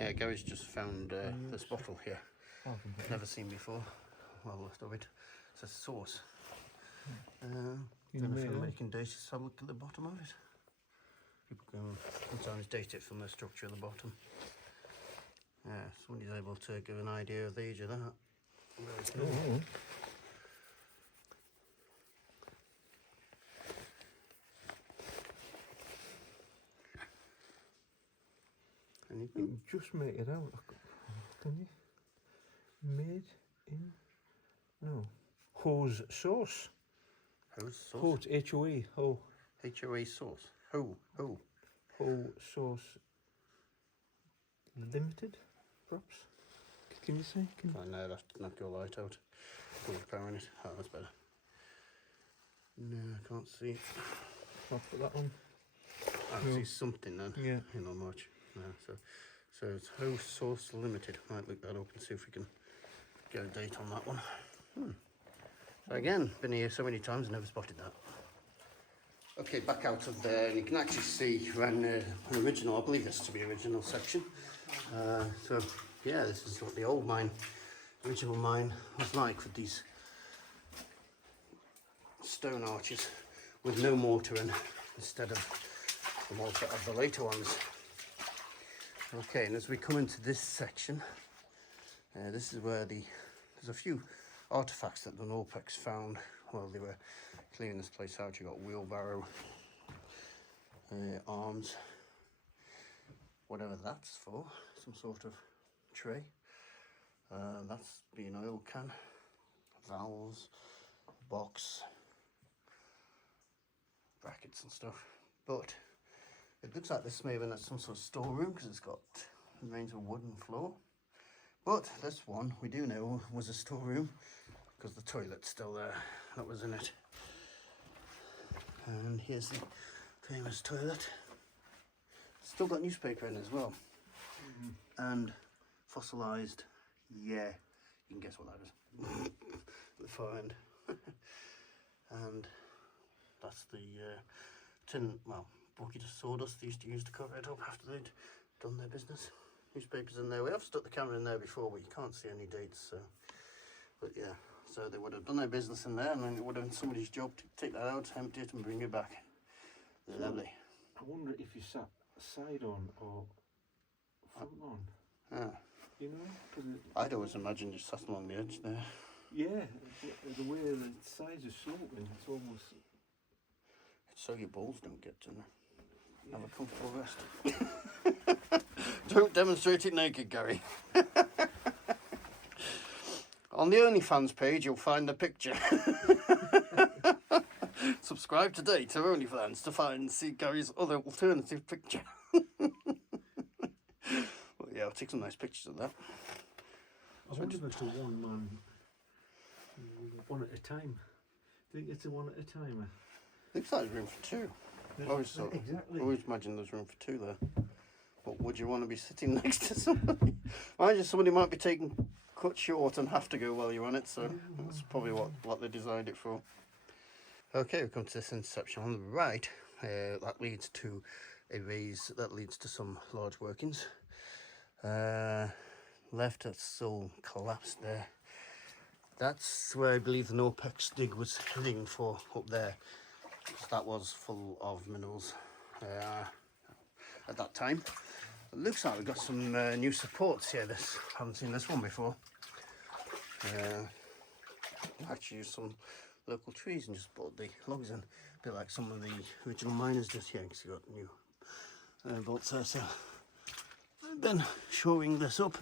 Yeah, Gary's just found this bottle here. Never seen before. Well, left of it. It's a sauce. Don't know if anybody can date it. Just have a look at the bottom of it. People can sometimes date it from the structure of the bottom. Yeah, somebody's able to give an idea of the age of that. Very cool. And you can just make it out, can you? Made in hose sauce. Hose sauce. Hose, H-O-E, ho. H-O-E sauce. Ho sauce. Limited, perhaps. Can you say? No, that's knock your light out. Put the power in it. Oh, that's better. No, I can't see it. I'll put that on. I can see something then. Yeah. Not much. No, so it's Hose Sauce Limited. Might look that up and see if we can get a date on that one. So again, been here so many times, never spotted that. Okay, back out of there, and you can actually see around an original, I believe this to be original section. So yeah, this is what the old mine, original mine was like, with these stone arches with no mortar in, instead of the mortar of the later ones. Okay, and as we come into this section, this is where there's a few artifacts that the Norpex found while they were clearing this place out. You got wheelbarrow, arms, whatever that's for, some sort of tray. That's be an oil can, valves, box, brackets and stuff. But it looks like this may have been some sort of storeroom because it's got remains of wooden floor. But this one we do know was a storeroom because the toilet's still there. That was in it. And here's the famous toilet. Still got newspaper in as well. And fossilised, yeah, you can guess what that is. The far end. And that's the tin, well, bucket of sawdust they used to use to cover it up after they'd done their business. Newspapers in there. We have stuck the camera in there before, but you can't see any dates. So, but yeah, so they would have done their business in there, and then it would have been somebody's job to take that out, empty it, and bring it back. Lovely. I wonder if you sat side on or front on. Yeah. You know? I'd always imagined you sat along the edge there. Yeah, the way the sides are sloping, it's almost. It's so your balls don't get to them. Yeah. Have a comfortable rest. Don't demonstrate it naked, Gary. On the OnlyFans page, you'll find the picture. Subscribe today to OnlyFans to see Gary's other alternative picture. Well, yeah, I'll take some nice pictures of that. I wonder if it's a one man, one at a time. Do you think it's a one at a timer? Looks like there's room for two. Exactly. I always imagine there's room for two there. But would you want to be sitting next to somebody? Mind you, somebody might be taken cut short and have to go while you're on it, so that's probably what they designed it for. Okay, we come to this intersection on the right. That leads to a raise that leads to some large workings. Left, that's all collapsed there. That's where I believe the Norpex dig was heading for, up there. That was full of minerals at that time. It looks like we've got some new supports here. Haven't seen this one before. Actually used some local trees and just brought the logs in, a bit like some of the original miners just here, because you got new bolts there. So I've been shoring this up.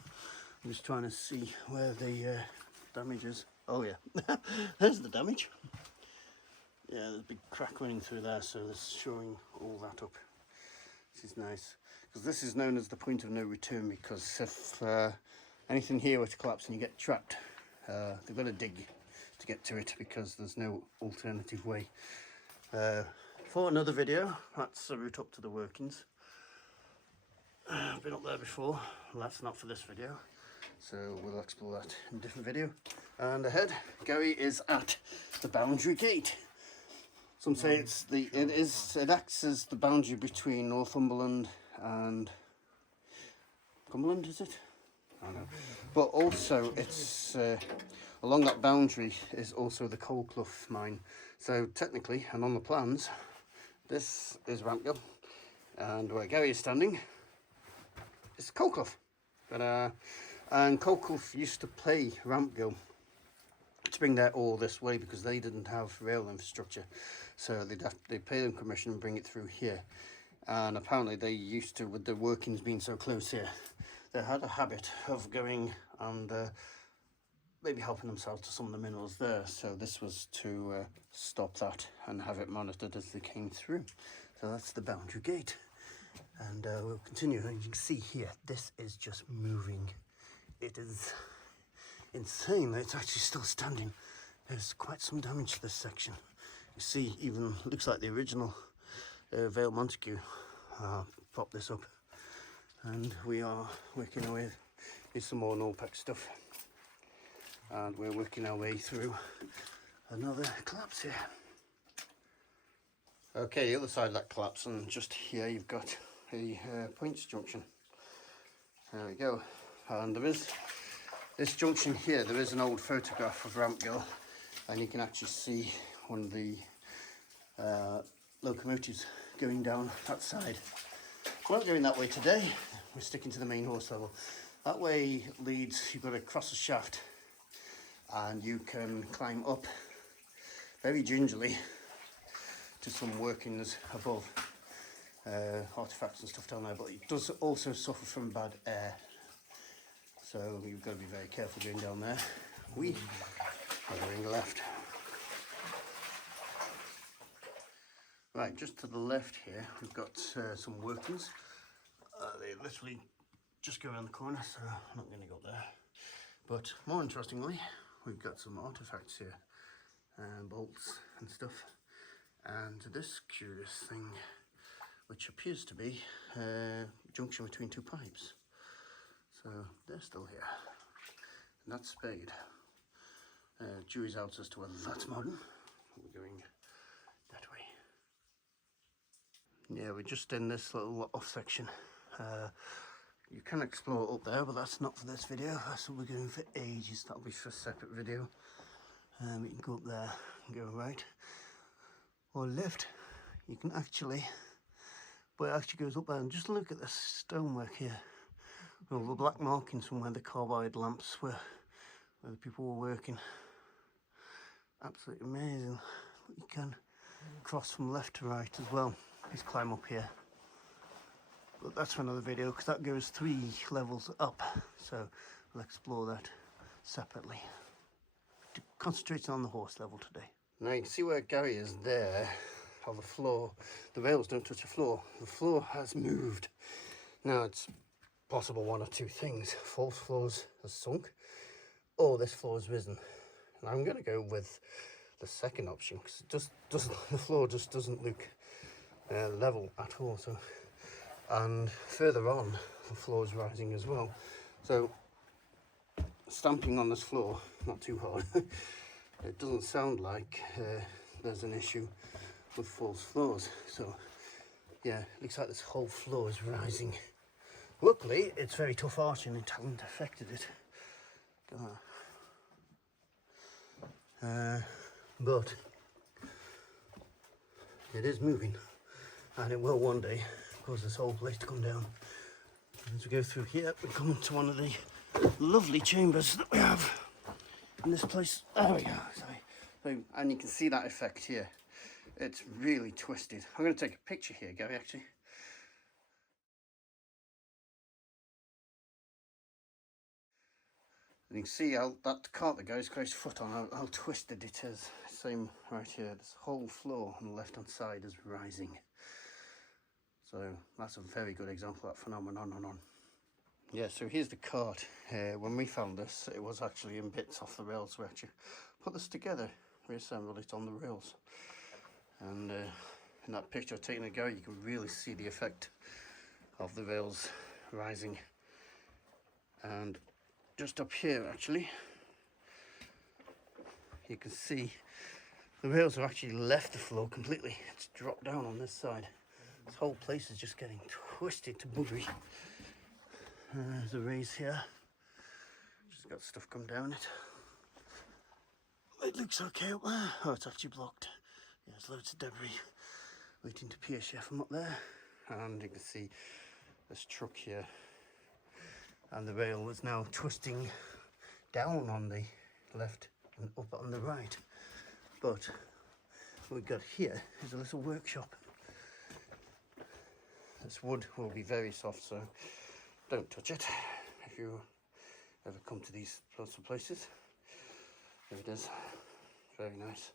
I'm just trying to see where the damage is. Oh yeah, there's the damage. Yeah, there's a big crack running through there, so this is showing all that up. This is nice, because this is known as the point of no return, because if anything here were to collapse and you get trapped, they've got to dig to get to it, because there's no alternative way. For another video, that's the route up to the workings. I've been up there before, well, that's not for this video, so we'll explore that in a different video. And ahead, Gary is at the boundary gate. Some say it acts as the boundary between Northumberland and Cumberland, is it? I don't know. But also, it's along that boundary is also the Coal Clough mine. So technically, and on the plans, this is Rampgill, and where Gary is standing is Coal Clough. But and Coal Clough used to pay Rampgill to bring their ore this way because they didn't have rail infrastructure, so they'd pay them commission and bring it through here. And apparently they used to, with the workings being so close here, they had a habit of going and maybe helping themselves to some of the minerals there. So this was to stop that and have it monitored as they came through. So that's the boundary gate, and we'll continue. And you can see here, this is just moving. It is insane that it's actually still standing. There's quite some damage to this section. You see, even looks like the original Vale Montague propped this up, and we are working our way. Here's some more Norpac stuff, and we're working our way through another collapse here. Okay, the other side of that collapse, and just here you've got a points junction. There we go. And there is this junction here, there is an old photograph of Rampgill, and you can actually see one of the locomotives going down that side. We're not going that way today, we're sticking to the main horse level. That way leads, you've got to cross a shaft, and you can climb up very gingerly to some workings above, artifacts and stuff down there, but it does also suffer from bad air. So you've got to be very careful going down there. We are going left. Right, just to the left here, we've got some workings. They literally just go around the corner, so I'm not going to go there. But more interestingly, we've got some artifacts here, bolts and stuff. And this curious thing, which appears to be a junction between two pipes. So they're still here, and that's spade. Jury's out as to whether that's modern. We're going that way. Yeah, we're just in this little off section. You can explore up there, but that's not for this video. That's what we're going for ages. That'll be for a separate video. You can go up there and go right or left. You can actually, but it actually goes up there, and just look at this stonework here. Well, the black markings from where the carbide lamps were, where the people were working. Absolutely amazing. You can cross from left to right as well. Just climb up here. But that's for another video, because that goes 3 levels up. So we'll explore that separately. Concentrating on the horse level today. Now you can see where Gary is there, how the floor, the rails don't touch the floor. The floor has moved. Now it's possible one or two things. False floors has sunk, or this floor has risen. And I'm going to go with the second option, because it just doesn't, the floor just doesn't look level at all. So, and further on, the floor is rising as well. So stamping on this floor, not too hard. It doesn't sound like there's an issue with false floors. So yeah, looks like this whole floor is rising. Luckily, it's very tough arching and it hasn't affected it. But it is moving, and it will one day cause this whole place to come down. As we go through here, we come to one of the lovely chambers that we have in this place. There we go. So, and you can see that effect here. It's really twisted. I'm going to take a picture here, Gary, actually. And you can see how that cart that goes Grace's foot on, how twisted it is. Same right here, this whole floor on the left hand side is rising. So that's a very good example of that phenomenon. Yeah, so here's the cart. When we found this, it was actually in bits off the rails. We actually put this together, reassembled it on the rails. And in that picture I've taken ago, you can really see the effect of the rails rising. And just up here actually, you can see the rails have actually left the floor completely. It's dropped down on this side. This whole place is just getting twisted to buggery. There's a raise here. Just got stuff come down it. It looks okay up there. Oh, it's actually blocked. Yeah, there's loads of debris waiting to pierce you from up there. And you can see this truck here. And the rail is now twisting down on the left and up on the right. But what we've got here is a little workshop. This wood will be very soft, so don't touch it if you ever come to these sorts of places. There it is, very nice.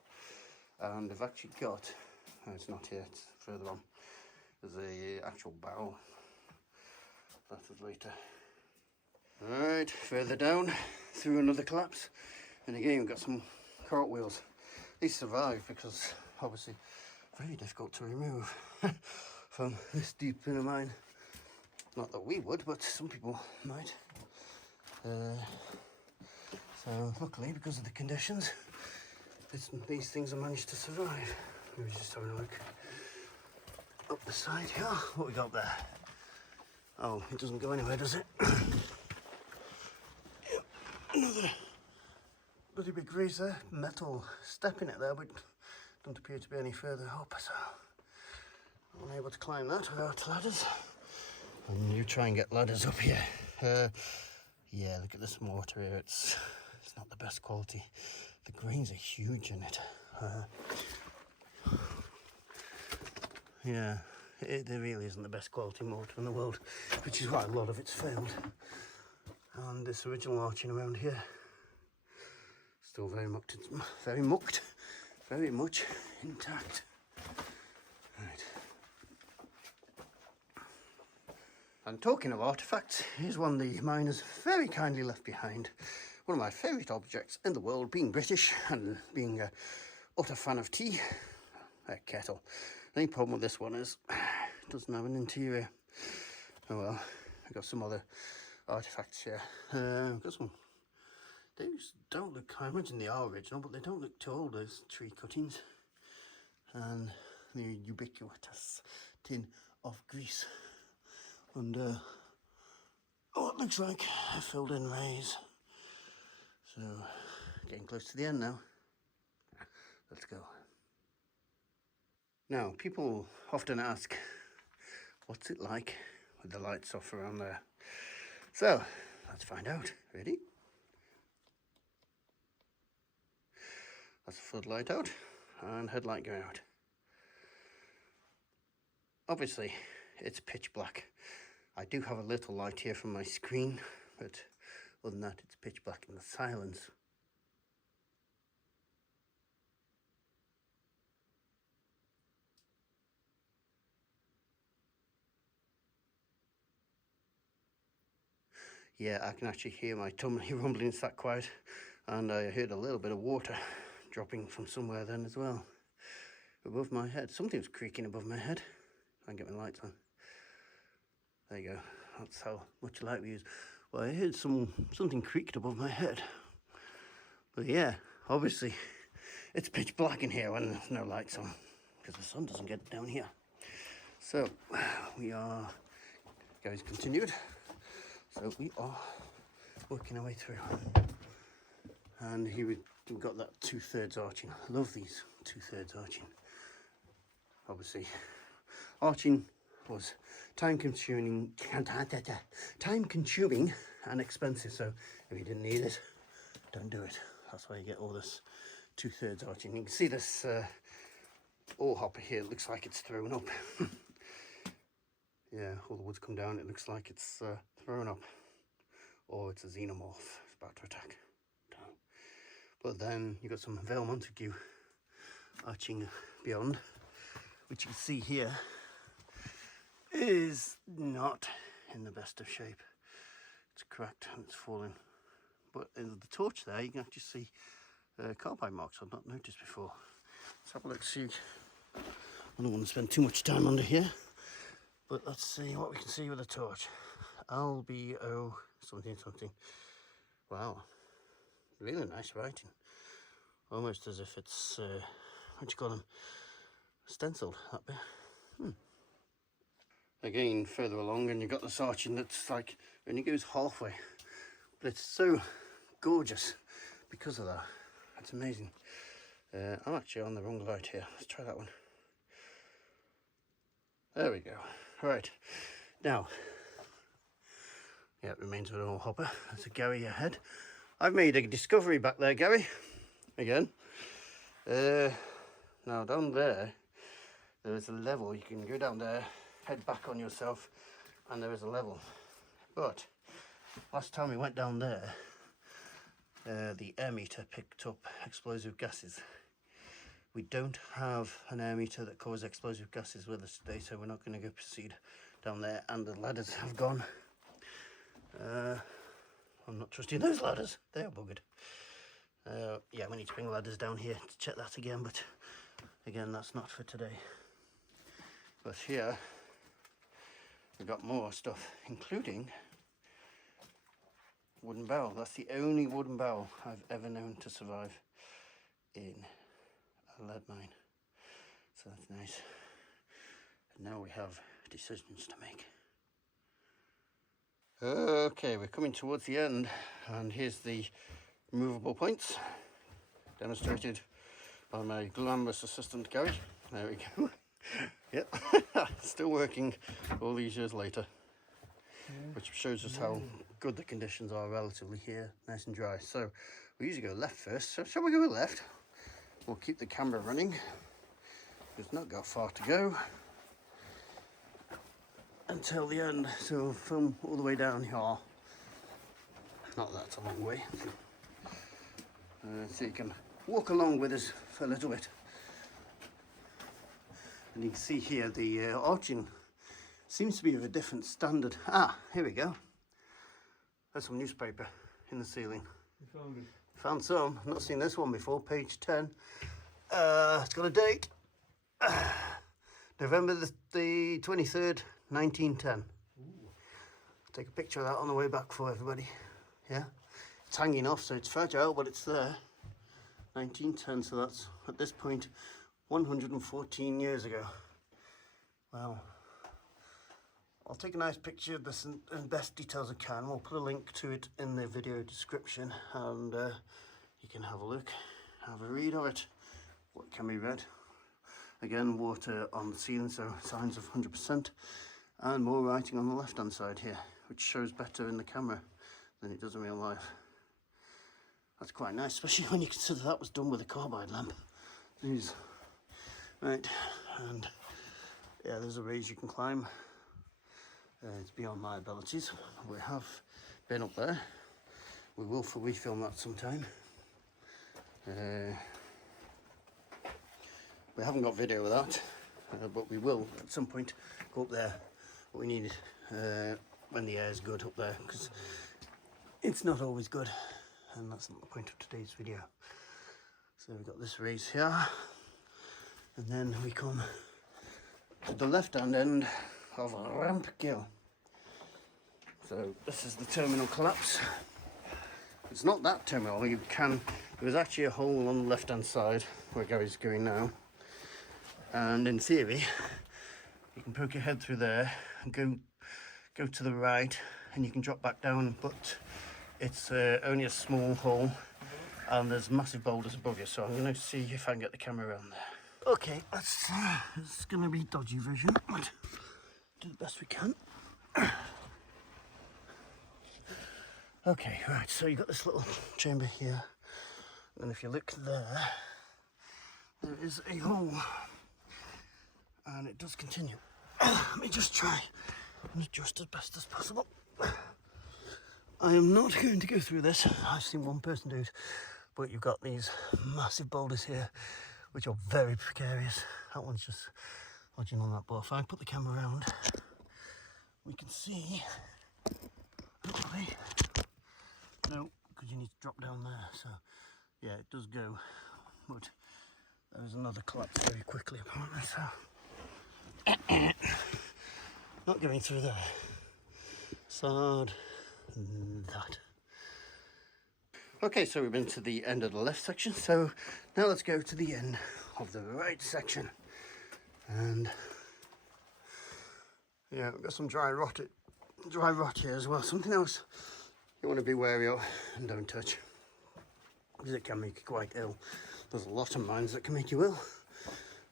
And they've actually got, it's not here, it's further on, there's a actual bow. That is later. Alright, further down, through another collapse, and again we've got some cartwheels. These survive because obviously very difficult to remove from this deep in a mine. Not that we would, but some people might. So luckily, because of the conditions, these things have managed to survive. Maybe just having a look up the side here. What we got there? Oh, it doesn't go anywhere, does it? Another bloody big raise there. Metal step in it there, but don't appear to be any further up, so I'm unable to climb that without ladders. And you try and get ladders up here. Yeah, look at this mortar here. It's not the best quality. The grains are huge in it. Yeah, there really isn't the best quality mortar in the world, which is why a lot of it's failed. And this original arching around here, still very mucked, very much intact. Right. And talking of artefacts, here's one the miners very kindly left behind. One of my favourite objects in the world, being British and being a utter fan of tea, a kettle. The only problem with this one is it doesn't have an interior. Oh well, I've got some other artifacts here. I've got some, they don't look, I imagine they are original, but they don't look too old, those tree cuttings. And the ubiquitous tin of grease. And oh, it looks like a filled in raise. So getting close to the end now. Let's go. Now, people often ask, what's it like with the lights off around there? So let's find out. Ready? That's a floodlight out and headlight going out. Obviously, it's pitch black. I do have a little light here from my screen, but other than that, it's pitch black in the silence. Yeah, I can actually hear my tummy rumbling, it's that quiet. And I heard a little bit of water dropping from somewhere then as well. Above my head. Something's creaking above my head. I can get my lights on. There you go. That's how much light we use. Well, I heard something creaked above my head. But yeah, obviously, it's pitch black in here when there's no lights on, because the sun doesn't get down here. So, we are, guys, continued. So we are working our way through. And here we've got that 2/3 arching. I love these 2/3 arching. Obviously, arching was time consuming and expensive, so if you didn't need it, don't do it. That's why you get all this 2/3 arching. You can see this ore hopper here, it looks like it's thrown up. Yeah, all the wood's come down, it looks like it's thrown up, or it's a xenomorph, it's about to attack. But then you've got some Vale Montague arching beyond, which you can see here is not in the best of shape. It's cracked and it's falling. But in the torch there, you can actually see carbide marks I've not noticed before. Let's have a look, see. I don't want to spend too much time under here, but let's see what we can see with the torch. LBO something something. Wow, really nice writing. Almost as if it's, what do you call them, stenciled, that bit. again further along, and you've got this arching that's like only goes halfway, but it's so gorgeous because of that. It's amazing. I'm actually on the wrong light here. Let's try that one. There we go. Right, now, yeah, it remains with an old hopper. There's a Gary ahead. I've made a discovery back there, Gary, again. Now down there is a level. You can go down there, head back on yourself, and there is a level. But last time we went down there, the air meter picked up explosive gases. We don't have an air meter that covers explosive gases with us today, so we're not going to go proceed down there, and the ladders have gone. I'm not trusting those ladders, they are buggered. Yeah, we need to bring ladders down here to check that again, but again, that's not for today. But here we've got more stuff, including wooden barrel. That's the only wooden barrel I've ever known to survive in a lead mine, so that's nice. And now we have decisions to make. Okay, we're coming towards the end, and here's the movable points demonstrated by my glamorous assistant Gary. There we go. Yep, still working all these years later, which shows us how good the conditions are relatively here, nice and dry. So we usually go left first, so shall we go left? We'll keep the camera running. It's not got far to go until the end, so we'll film all the way down here. Not that it's a long way, so you can walk along with us for a little bit. And you can see here the arching seems to be of a different standard. Ah, here we go. There's some newspaper in the ceiling. You found it? Found some. I've not seen this one before. Page 10. It's got a date. November the 23rd, 1910. Ooh. Take a picture of that on the way back for everybody. Yeah, it's hanging off, so it's fragile, but it's there. 1910, so that's at this point 114 years ago. Wow. I'll take a nice picture of this in best details I can. We'll put a link to it in the video description, and you can have a look, have a read of it. What can be read? Again, water on the ceiling, so signs of 100%, and more writing on the left hand side here, which shows better in the camera than it does in real life. That's quite nice, especially when you consider that was done with a carbide lamp. Jeez. Right, and yeah, there's a raise you can climb. It's beyond my abilities. We have been up there. We will refilm that sometime. We haven't got video of that, but we will at some point go up there. But we need when the air is good up there, because it's not always good, and that's not the point of today's video. So we've got this raise here, and then we come to the left hand end of Rampgill. So this is the terminal collapse. It's not that terminal. There's actually a hole on the left hand side where Gary's going now, and in theory you can poke your head through there and go to the right, and you can drop back down, but it's only a small hole, and there's massive boulders above you, so I'm going to see if I can get the camera around there. Okay, it's going to be dodgy vision, but do the best we can. Okay, right, so you've got this little chamber here, and if you look there is a hole, and it does continue. Let me just try and adjust as best as possible. I am not going to go through this. I've seen one person do it, but you've got these massive boulders here, which are very precarious. That one's just lodging on that, but if I put the camera around, we can see, hopefully, no, because you need to drop down there, so yeah, it does go, but there's another collapse very quickly apparently, so not going through there. Sad that. Okay, so we've been to the end of the left section, so now let's go to the end of the right section. And Yeah, we've got some dry rot here as well. Something else you want to be wary of and don't touch, because it can make you quite ill. There's a lot of mines that can make you ill,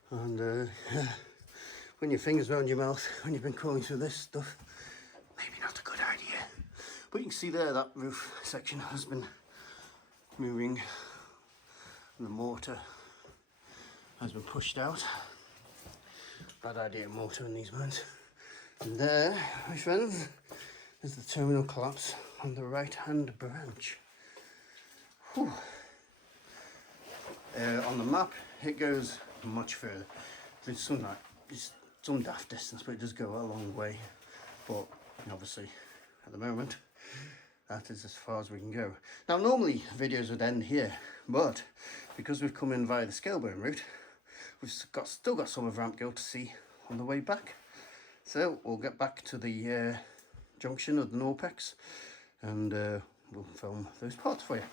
and when your fingers around your mouth when you've been crawling through this stuff, maybe not a good idea. But you can see there that roof section has been moving and the mortar has been pushed out. Bad idea, mortar in these mines. And there, my friends, is the terminal collapse on the right hand branch. Whew. On the map it goes much further. It's some daft distance, but it does go a long way. But obviously at the moment that is as far as we can go. Now normally videos would end here, but because we've come in via the Scaleburn route, we've still got some of Rampgill to see on the way back. So we'll get back to the junction of the Norpex and we'll film those parts for you.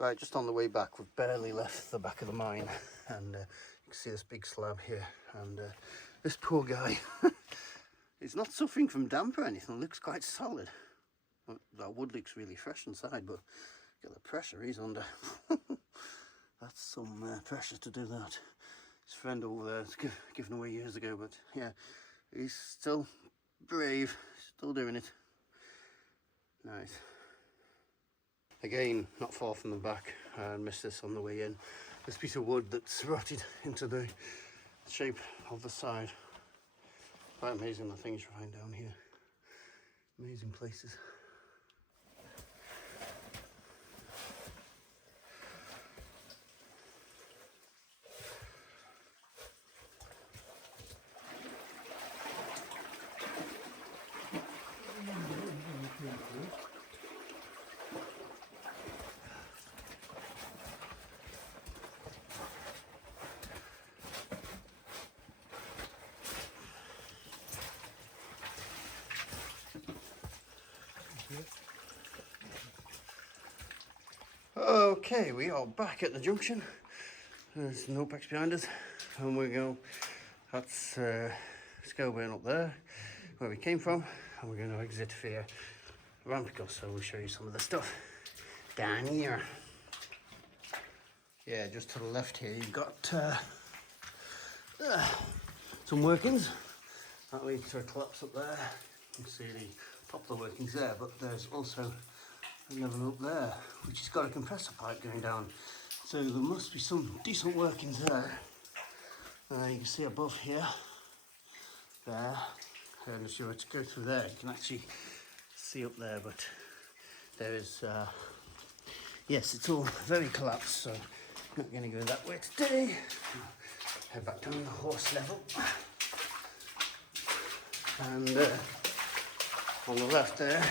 Right, just on the way back, we've barely left the back of the mine, and you can see this big slab here, and this poor guy, he's not suffering from damp or anything. It looks quite solid. That wood looks really fresh inside, but look at the pressure he's under. That's some pressure to do that. His friend over there is given away years ago, but yeah, he's still brave, still doing it. Nice. Again, not far from the back, I missed this on the way in. This piece of wood that's rotted into the shape of the side. Quite amazing the things you find down here. Amazing places. Okay, we are back at the junction. There's no Norpex behind us, and we go. That's Scaleburn up there, where we came from, and we're going to exit via Rampgill. So we'll show you some of the stuff down here. Yeah, just to the left here, you've got some workings that leads to a collapse up there. You can see the poplar workings there, but there's also another up there which has got a compressor pipe going down, so there must be some decent workings there. You can see above here, there, and if you were to go through there you can actually see up there, but there is yes, it's all very collapsed, so I'm not going to go that way today. Head back down the horse level, and on the left there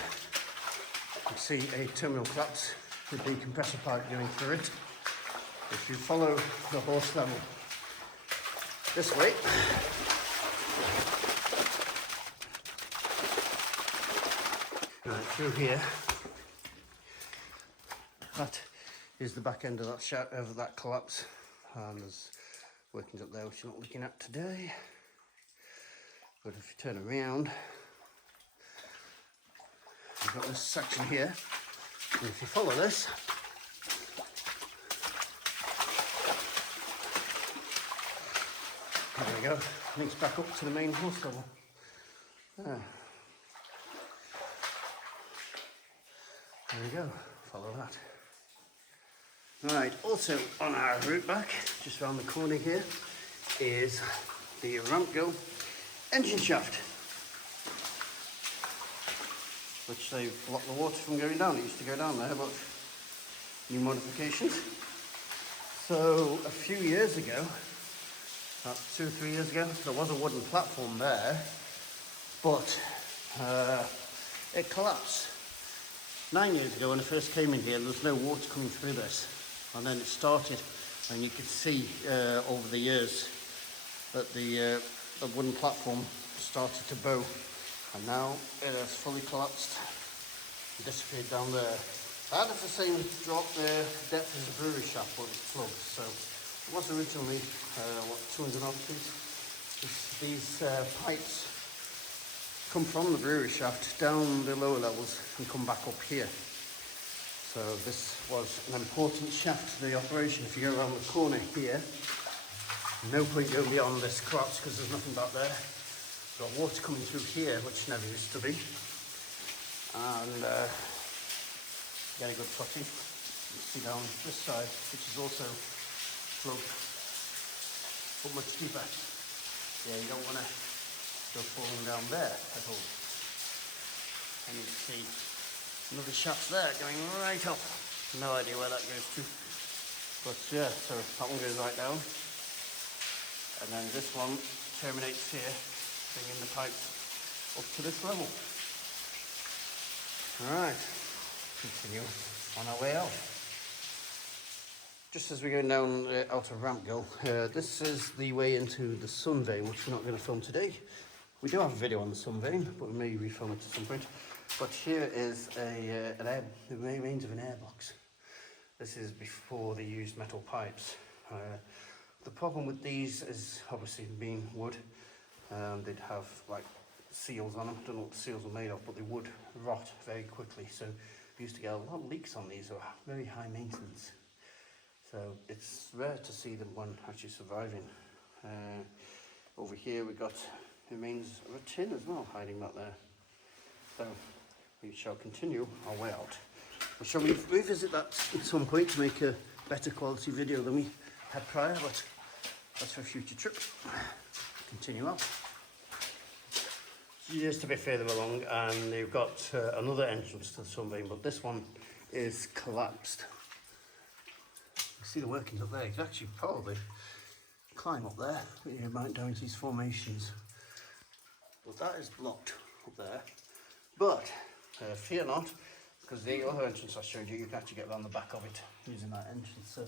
you see a terminal collapse with the compressor pipe going through it. If you follow the horse level this way, right through here, that is the back end of that collapse, and there's workings up there which you're not looking at today. But if you turn around, you've got this section here, and if you follow this, there we go, links back up to the main horse level. There we go, follow that. Right, also on our route back, just around the corner here, is the Rampgill engine shaft, which they've blocked the water from going down. It used to go down there, but new modifications. So a few years ago, about 2 or 3 years ago, there was a wooden platform there, but it collapsed. 9 years ago when I first came in here, there was no water coming through this, and then it started, and you could see over the years that the wooden platform started to bow, and now it has fully collapsed and disappeared down there. That is the same drop there, depth as the brewery shaft, but it's plugged. So it was originally, what, 2.5 feet. These pipes come from the brewery shaft down the lower levels and come back up here. So this was an important shaft to the operation. If you go around the corner here, no point going beyond this crotch because there's nothing back there. Got water coming through here, which never used to be. And get a good footing. You see down this side, which is also sloped, but much deeper. Yeah, you don't want to go falling down there at all. And you can see another shaft there going right up. No idea where that goes to. But yeah, so that one goes right down. And then this one terminates here, bringing the pipes up to this level. Alright, continue on our way out. Just as we're going down out of Rampgill, this is the way into the sun vein, which we're not going to film today. We do have a video on the sun vein, but we may refilm it at some point. But here is the remains of an airbox. This is before they used metal pipes. The problem with these is obviously being wood. They'd have like seals on them. I don't know what the seals are made of, but they would rot very quickly. So we used to get a lot of leaks on these, so very high maintenance. So it's rare to see them one actually surviving. Over here we got remains of a tin as well hiding back there. So we shall continue our way out. We shall revisit that at some point to make a better quality video than we had prior, but that's for a future trip. Continue out. Just a bit further along, and you've got another entrance to the sun vein, but this one is collapsed. You see the workings up there. You could actually probably climb up there, but you might down into these formations. But that is blocked up there. But fear not, because the other entrance I showed you, you can actually get around the back of it using that entrance. So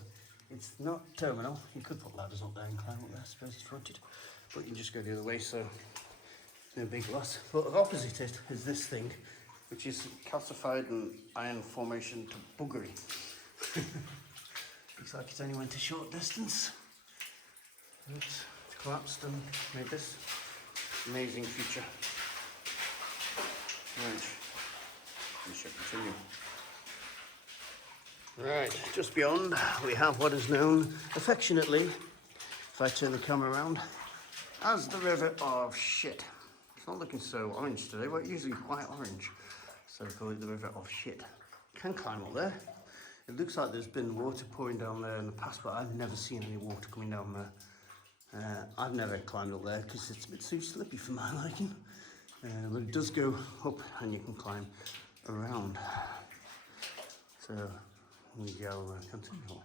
it's not terminal. You could put ladders up there and climb up there, I suppose it's fronted. But you can just go the other way, so no big loss. But opposite it is this thing, which is calcified and iron formation to buggery. Looks like it's only went a short distance. It's collapsed and made this amazing feature. Right, we shall continue. Right, just beyond we have what is known affectionately, if I turn the camera around, as the River of Shit. It's not looking so orange today, but usually quite orange. So we call it the River of Shit. Can climb up there. It looks like there's been water pouring down there in the past, but I've never seen any water coming down there. I've never climbed up there because it's a bit too slippy for my liking. But it does go up and you can climb around. So we go continue.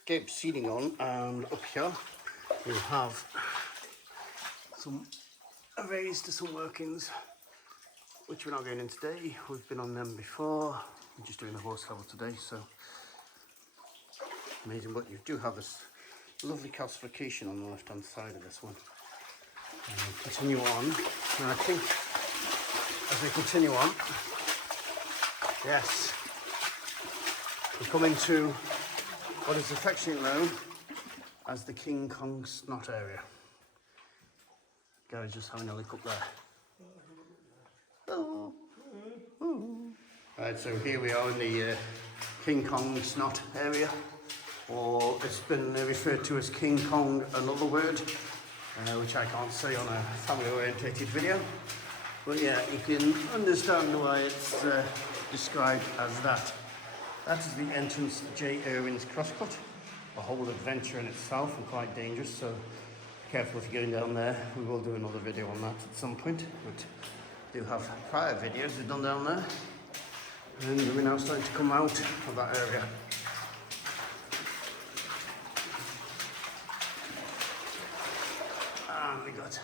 Okay, proceeding on, and up here we have some arrays to some workings, which we're not going in today. We've been on them before. We're just doing the horse level today, so amazing. But you do have this lovely calcification on the left hand side of this one. And we'll continue on, and I think as we continue on, yes, we come into what is affectionately known as the King Kong snot area. Gary's just having a look up there. Oh. Right, so here we are in the King Kong snot area, or it's been referred to as King Kong, another word, which I can't say on a family orientated video. But yeah, you can understand why it's described as that. That is the entrance to J. Irwin's crosscut, a whole adventure in itself and quite dangerous, so be careful if you're going down there. We will do another video on that at some point, but we do have prior videos we've done down there, and we're now starting to come out of that area. And we got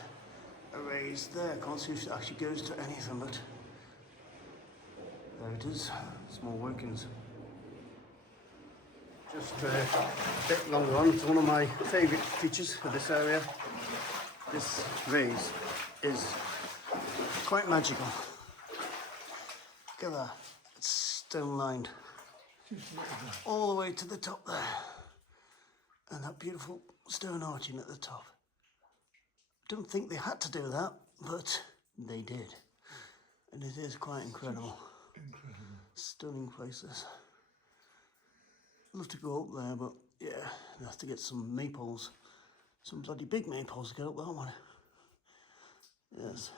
a raise there. I can't see if it actually goes to anything, but there it is. Small workings. Just a bit longer on, it's one of my favourite features of this area. This raise is quite magical. Look at that, it's stone lined all the way to the top there, and that beautiful stone arching at the top. I don't think they had to do that, but they did. And it is quite incredible. Stunning places. I'd love to go up there, but yeah, you have to get some maples. Some bloody big maples to get up that one. Yes.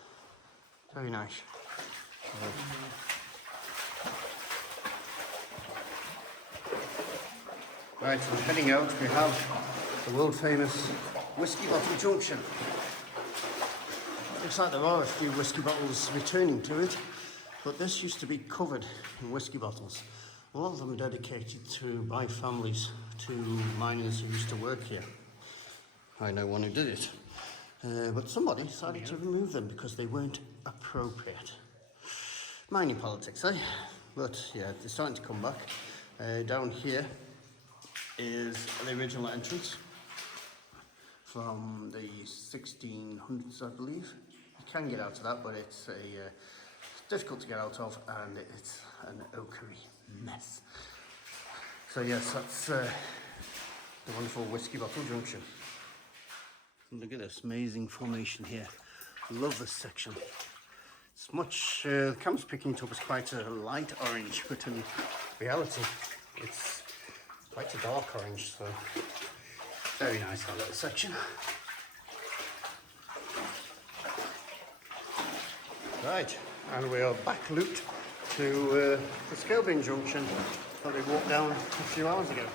Very nice. Right, so heading out, we have the world famous whiskey bottle junction. Looks like there are a few whiskey bottles returning to it, but this used to be covered in whiskey bottles. A lot of them are dedicated by families to miners who used to work here. I know one who did it, but somebody decided to remove them because they weren't appropriate. Mining politics, eh? But yeah, they're starting to come back. Down here is the original entrance from the 1600s, I believe. You can get out of that, but it's difficult to get out of, and it's an oakery mess. So yes, that's the wonderful whiskey bottle junction. Look at this amazing formation here. Love this section. It's much, the camera's picking it up as quite a light orange, but in reality it's quite a dark orange, so very nice, that little section. Right, and we are back looped to the Scaleburn Junction that we walked down a few hours ago.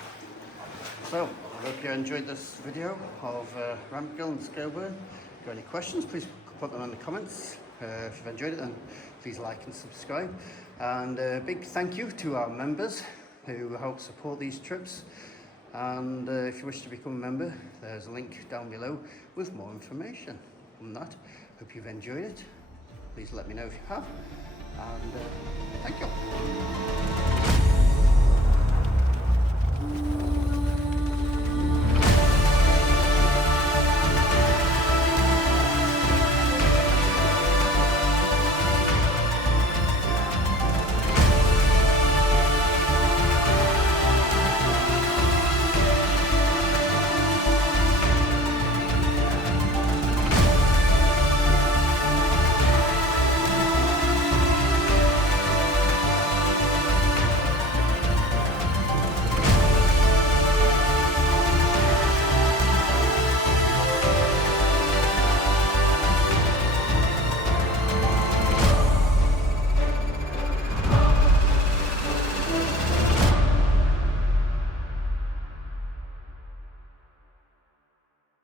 So, I hope you enjoyed this video of Rampgill and Scaleburn. If you have any questions, please put them in the comments. If you've enjoyed it, then please like and subscribe. And a big thank you to our members who help support these trips. And if you wish to become a member, there's a link down below with more information on that. Hope you've enjoyed it. Please let me know if you have. And thank you.